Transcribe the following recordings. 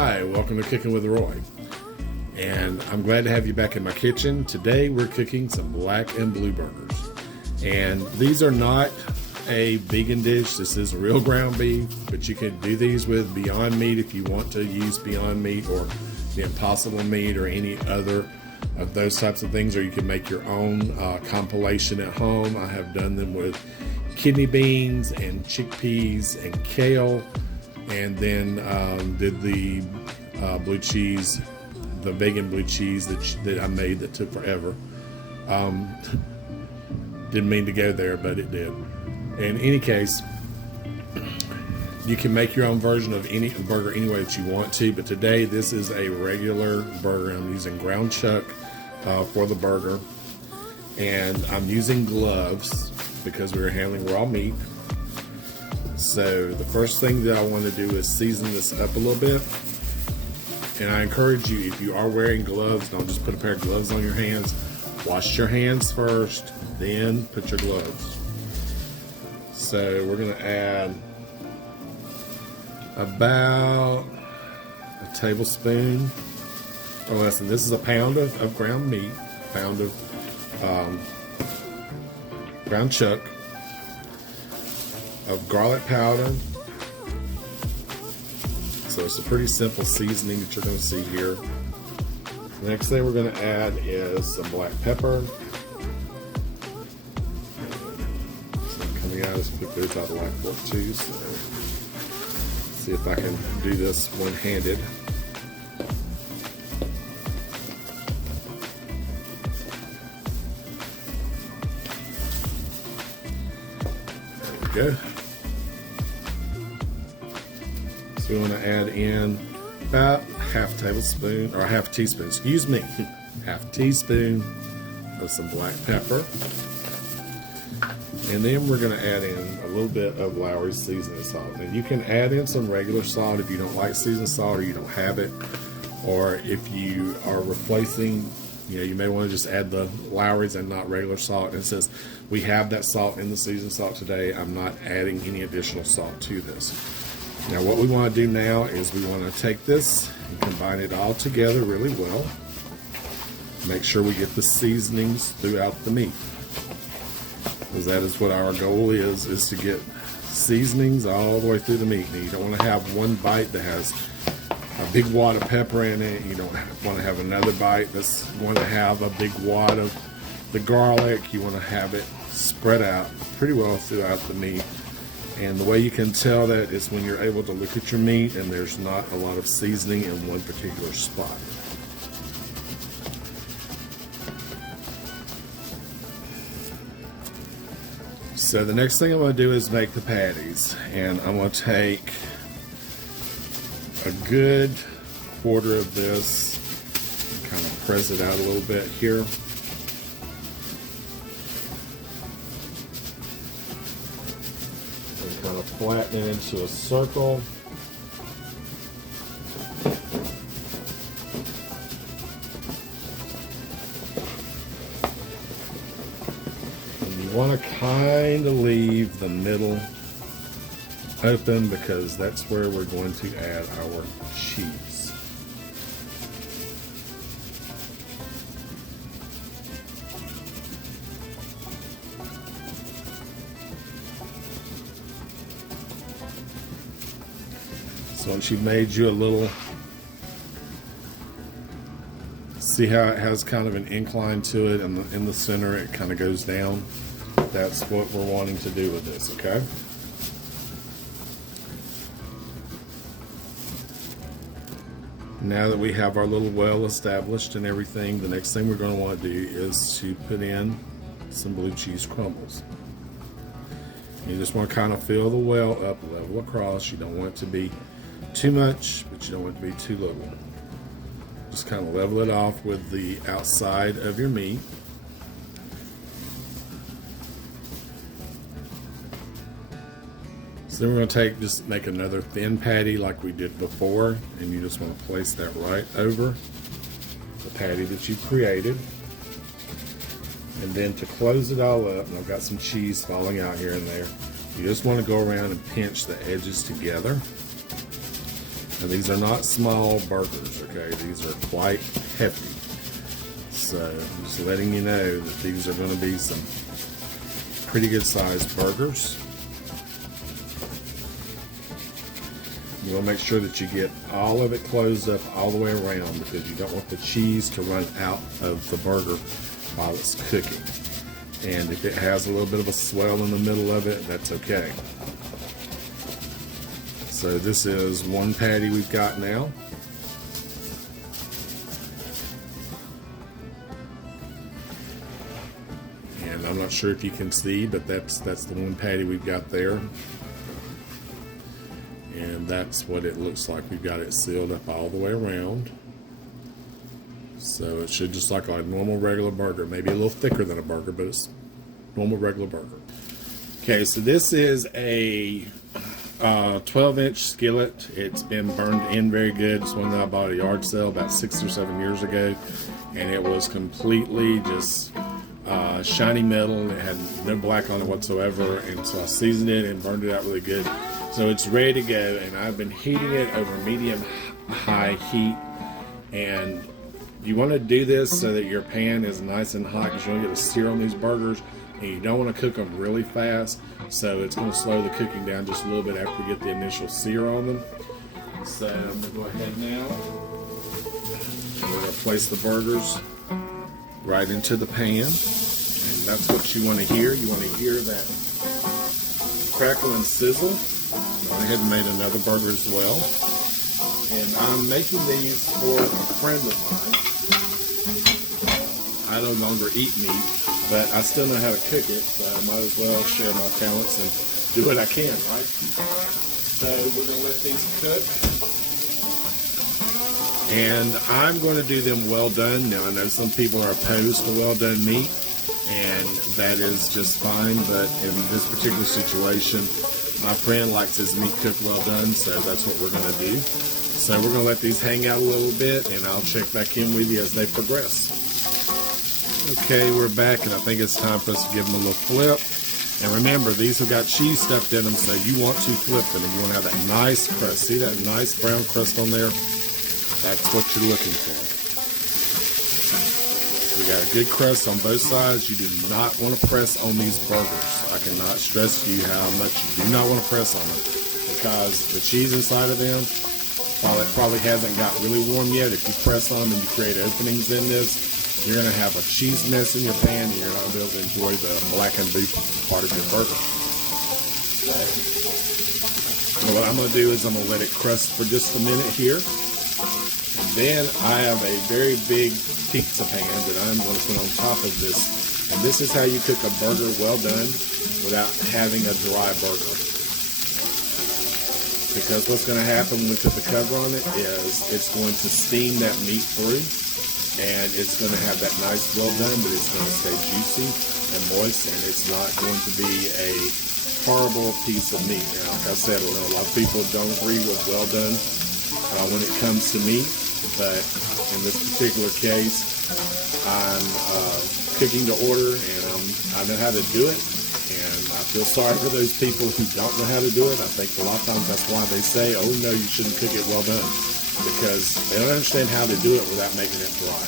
Hi, welcome to Cooking with Roy, and I'm glad to have you back in my kitchen. Today we're cooking some black and blue burgers, and these are not a vegan dish. This is real ground beef, but you can do these with Beyond Meat if you want to use Beyond Meat or the Impossible Meat or any other of those types of things, or you can make your own compilation at home. I have done them with kidney beans and chickpeas and kale, and then did the blue cheese, the vegan blue cheese that I made that took forever. Didn't mean to go there, but it did. In any case, you can make your own version of any burger any way that you want to, but today this is a regular burger. I'm using ground chuck for the burger, and I'm using gloves because we were handling raw meat. So the first thing that I want to do is season this up a little bit. And I encourage you, if you are wearing gloves, don't just put a pair of gloves on your hands. Wash your hands first, then put your gloves. So we're going to add about a tablespoon or less. And this is a pound of ground meat, a pound of ground chuck, of garlic powder. So it's a pretty simple seasoning that you're going to see here. The next thing we're going to add is some black pepper. So I'm coming out as quickly as I'd like for it to. So see if I can do this one-handed. There we go. So we want to add in about half tablespoon, or half teaspoon, excuse me, half teaspoon of some black pepper. And then we're going to add in a little bit of Lowry's seasoning salt. And you can add in some regular salt if you don't like seasoned salt or you don't have it. Or if you are replacing, you may want to just add the Lowry's and not regular salt. And since we have that salt in the seasoned salt today, I'm not adding any additional salt to this. Now what we want to do now is we want to take this and combine it all together really well. Make sure we get the seasonings throughout the meat, because that is what our goal is to get seasonings all the way through the meat. Now you don't want to have one bite that has a big wad of pepper in it. You don't want to have another bite that's going to have a big wad of the garlic. You want to have it spread out pretty well throughout the meat. And the way you can tell that is when you're able to look at your meat and there's not a lot of seasoning in one particular spot. So the next thing I'm going to do is make the patties. And I'm going to take a good quarter of this and kind of press it out a little bit here. Kind of flatten it into a circle. And you want to kind of leave the middle open because that's where we're going to add our cheese. Once you've made you a little, see how it has kind of an incline to it, and in the center it kind of goes down. That's what we're wanting to do with this, okay? Now that we have our little well established and everything, the next thing we're going to want to do is to put in some blue cheese crumbles. You just want to kind of fill the well up level across. You don't want it to be too much, but you don't want it to be too little. Just kind of level it off with the outside of your meat. So then we're going to just make another thin patty like we did before, and you just want to place that right over the patty that you created. And then to close it all up, and I've got some cheese falling out here and there, you just want to go around and pinch the edges together. And these are not small burgers, okay? These are quite hefty. So I'm just letting you know that these are going to be some pretty good sized burgers. You want to make sure that you get all of it closed up all the way around, because you don't want the cheese to run out of the burger while it's cooking. And if it has a little bit of a swell in the middle of it, that's okay. So this is one patty we've got now. And I'm not sure if you can see, but that's the one patty we've got there. And that's what it looks like. We've got it sealed up all the way around. So it should just look like a normal regular burger. Maybe a little thicker than a burger, but it's normal regular burger. Okay, so this is a 12-inch skillet. It's been burned in very good. It's one that I bought at a yard sale about 6 or 7 years ago. And it was completely just shiny metal. It had no black on it whatsoever. And so I seasoned it and burned it out really good. So it's ready to go, and I've been heating it over medium-high heat. And you want to do this so that your pan is nice and hot, because you want to get a sear on these burgers, and you don't want to cook them really fast. So it's going to slow the cooking down just a little bit after we get the initial sear on them. So I'm going to go ahead now. We're going to place the burgers right into the pan, and that's what you want to hear. You want to hear that crackle and sizzle. I went ahead and made another burger as well. And I'm making these for a friend of mine. I no longer eat meat, but I still know how to cook it, so I might as well share my talents and do what I can, right? So we're going to let these cook. And I'm going to do them well done. Now, I know some people are opposed to well done meat, and that is just fine, but in this particular situation, my friend likes his meat cooked well done, so that's what we're going to do. So we're going to let these hang out a little bit, and I'll check back in with you as they progress. Okay, we're back, and I think it's time for us to give them a little flip. And remember, these have got cheese stuffed in them, so you want to flip them, and you want to have that nice crust. See that nice brown crust on there? That's what you're looking for. We got a good crust on both sides. You do not want to press on these burgers. I cannot stress to you how much you do not want to press on them, because the cheese inside of them, while it probably hasn't got really warm yet, if you press on them and you create openings in this, you're going to have a cheese mess in your pan, and you're not going to be able to enjoy the blackened beef part of your burger. So what I'm going to do is I'm going to let it crust for just a minute here. And then I have a very big pizza pan that I'm going to put on top of this. And this is how you cook a burger well done without having a dry burger. Because what's going to happen when we put the cover on it is it's going to steam that meat through. And it's going to have that nice well done, but it's going to stay juicy and moist, and it's not going to be a horrible piece of meat. Now, like I said, I know a lot of people don't agree with well done when it comes to meat, but in this particular case, I'm cooking to order, and I know how to do it, and I feel sorry for those people who don't know how to do it. I think a lot of times that's why they say, oh no, you shouldn't cook it well done, because they don't understand how to do it without making it dry.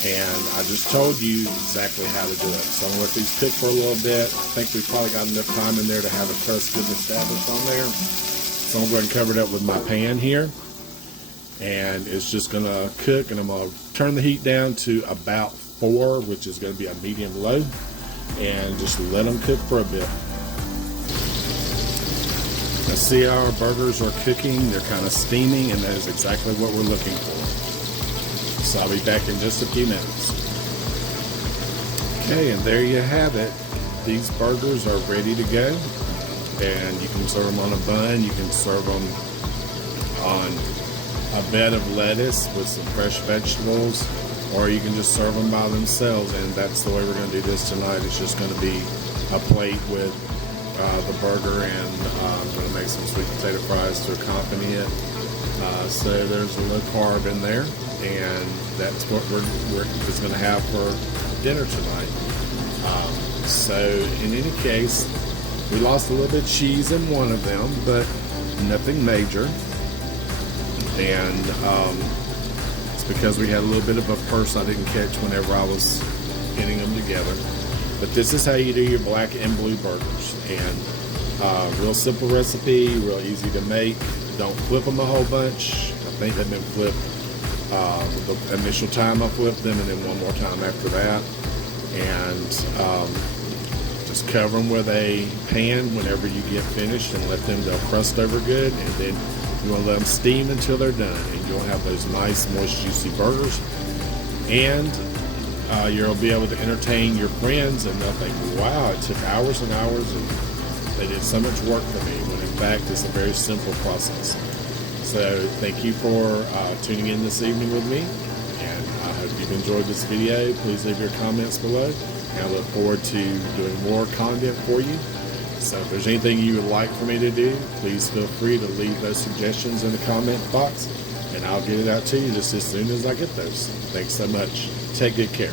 And I just told you exactly how to do it. So I'm going to let these cook for a little bit. I think we've probably got enough time in there to have a crust good and established on there. So I'm going to cover it up with my pan here. And it's just going to cook, and I'm going to turn the heat down to about 4, which is going to be a medium low, and just let them cook for a bit. Now see how our burgers are cooking? They're kind of steaming, and that is exactly what we're looking for. So I'll be back in just a few minutes. Okay, and there you have it. These burgers are ready to go, and you can serve them on a bun. You can serve them on a bed of lettuce with some fresh vegetables, or you can just serve them by themselves. And that's the way we're going to do this tonight. It's just going to be a plate with the burger, and I'm going to make some sweet potato fries to accompany it. So there's a low carb in there, and that's what we're just going to have for dinner tonight. So in any case, we lost a little bit of cheese in one of them, but nothing major. and it's because we had a little bit of a purse I didn't catch whenever I was getting them together. But this is how you do your black and blue burgers, and real simple recipe, real easy to make. Don't flip them a whole bunch. I think they've been flipped the initial time I flipped them, and then one more time after that. And just cover them with a pan whenever you get finished, and let them go crust over good. And then you want to let them steam until they're done, and you'll have those nice, moist, juicy burgers. And you'll be able to entertain your friends, and they'll think, wow, it took hours and hours, and they did so much work for me, when in fact it's a very simple process. So thank you for tuning in this evening with me, and I hope you've enjoyed this video. Please leave your comments below, and I look forward to doing more content for you. So if there's anything you would like for me to do, please feel free to leave those suggestions in the comment box, and I'll get it out to you just as soon as I get those. Thanks so much. Take good care.